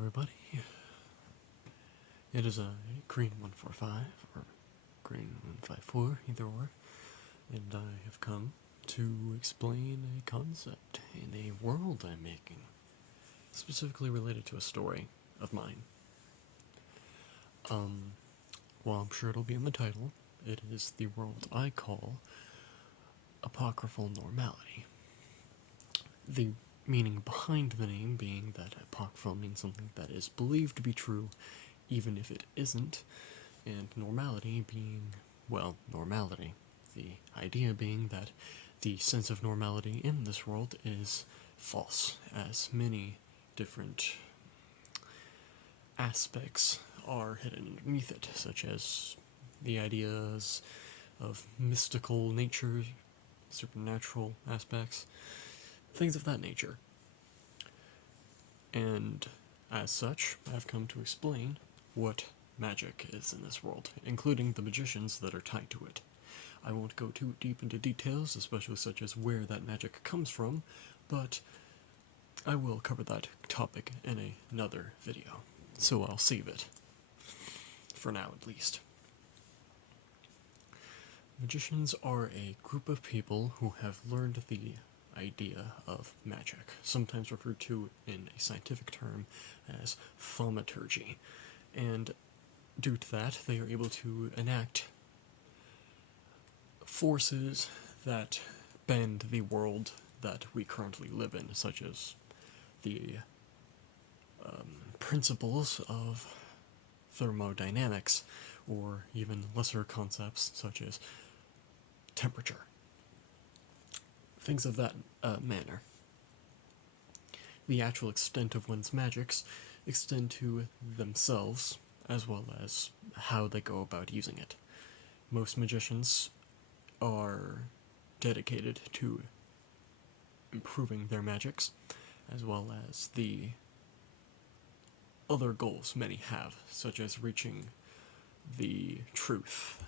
everybody. It is a green 145 or green 154, either or, and I have come to explain a concept in a world I'm making, specifically related to a story of mine. Well, I'm sure it'll be in the title, it is the world I call Apocryphal Normality. The meaning behind the name being that apocryphal means something that is believed to be true even if it isn't, and normality being, well, normality. The idea being that the sense of normality in this world is false, as many different aspects are hidden underneath it, such as the ideas of mystical nature, supernatural aspects, things of that nature. And as such, I've come to explain what magic is in this world, including the magicians that are tied to it. I won't go too deep into details, especially such as where that magic comes from, but I will cover that topic in another video, so I'll save it. For now, at least. Magicians are a group of people who have learned the idea of magic, sometimes referred to in a scientific term as thaumaturgy, and due to that they are able to enact forces that bend the world that we currently live in, such as the principles of thermodynamics, or even lesser concepts such as temperature. Things of that manner. The actual extent of one's magics extend to themselves, as well as how they go about using it. Most magicians are dedicated to improving their magics, as well as the other goals many have, such as reaching the truth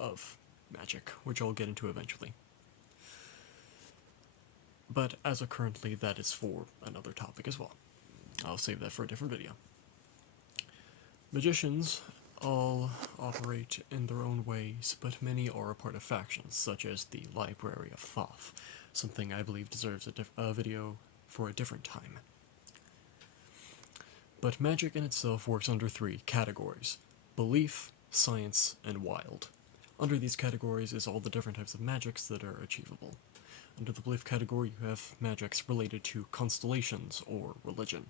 of magic, which I'll get into eventually. But as of currently, that is for another topic as well. I'll save that for a different video. Magicians all operate in their own ways, but many are a part of factions, such as the Library of Thoth, something I believe deserves a video for a different time. But magic in itself works under three categories: belief, science, and wild. Under these categories is all the different types of magics that are achievable. Under the belief category, you have magics related to constellations or religion,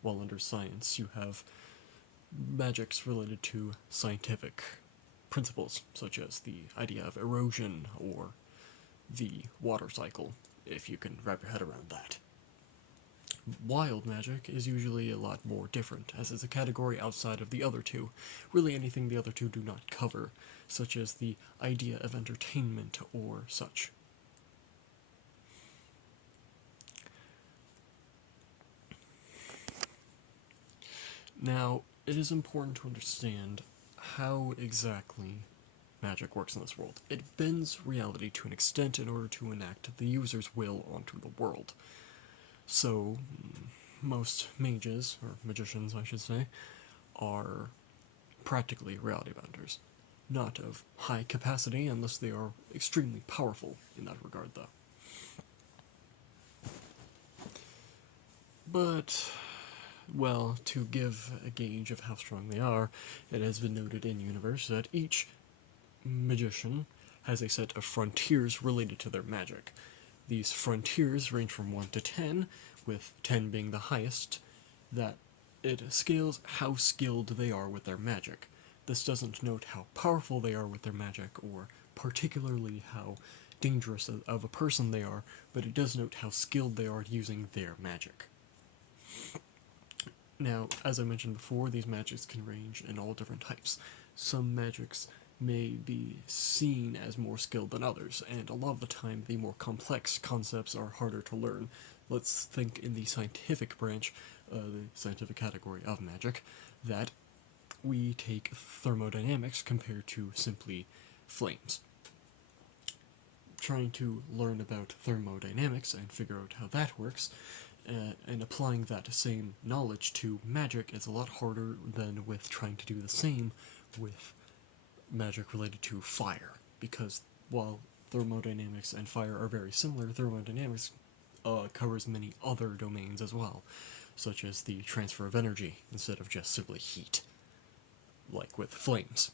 while under science, you have magics related to scientific principles, such as the idea of erosion or the water cycle, if you can wrap your head around that. Wild magic is usually a lot more different, as it's a category outside of the other two, really anything the other two do not cover, such as the idea of entertainment or such. Now, it is important to understand how exactly magic works in this world. It bends reality to an extent in order to enact the user's will onto the world. So, most mages, or magicians I should say, are practically reality benders. Not of high capacity unless they are extremely powerful in that regard, though. But, well, to give a gauge of how strong they are, it has been noted in universe that each magician has a set of frontiers related to their magic. These frontiers range from 1 to 10, with 10 being the highest, that it scales how skilled they are with their magic. This doesn't note how powerful they are with their magic, or particularly how dangerous of a person they are, but it does note how skilled they are at using their magic. Now, as I mentioned before, these magics can range in all different types. Some magics may be seen as more skilled than others, and a lot of the time the more complex concepts are harder to learn. Let's think in the scientific branch, the scientific category of magic, that we take thermodynamics compared to simply flames. Trying to learn about thermodynamics and figure out how that works and applying that same knowledge to magic is a lot harder than with trying to do the same with magic related to fire, because while thermodynamics and fire are very similar, thermodynamics covers many other domains as well, such as the transfer of energy instead of just simply heat, like with flames.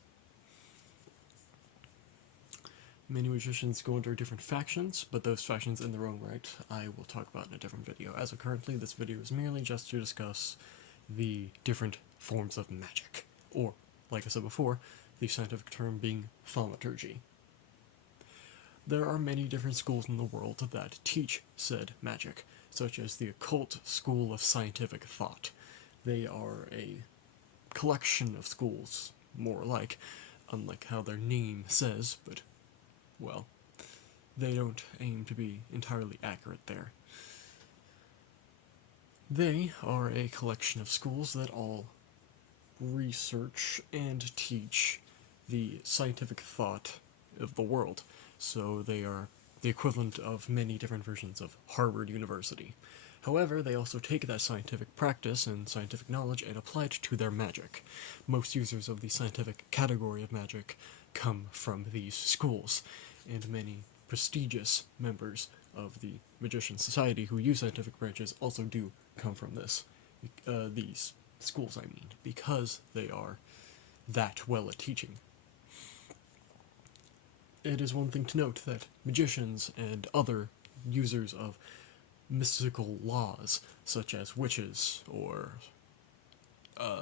Many magicians go under different factions, but those factions in their own right I will talk about in a different video. As of currently, this video is merely just to discuss the different forms of magic, or, like I said before, the scientific term being thaumaturgy. There are many different schools in the world that teach said magic, such as the occult school of scientific thought. They are a collection of schools, more like, unlike how their name says, but well, they don't aim to be entirely accurate there. They are a collection of schools that all research and teach the scientific thought of the world, so they are the equivalent of many different versions of Harvard University. However, they also take that scientific practice and scientific knowledge and apply it to their magic. Most users of the scientific category of magic come from these schools, and many prestigious members of the Magician Society who use scientific branches also do come from these schools, I mean, because they are that well at teaching. It is one thing to note that magicians and other users of mystical laws, such as witches or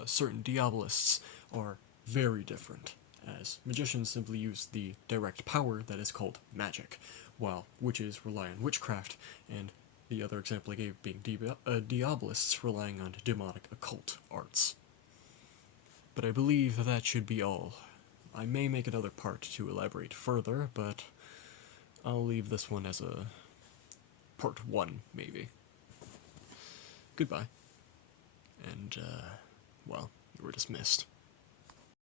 certain diabolists, are very different, as magicians simply use the direct power that is called magic, while witches rely on witchcraft, and the other example I gave being diabolists relying on demonic occult arts. But I believe that should be all. I may make another part to elaborate further, but I'll leave this one as a part 1, maybe. Goodbye. And, well, you were dismissed.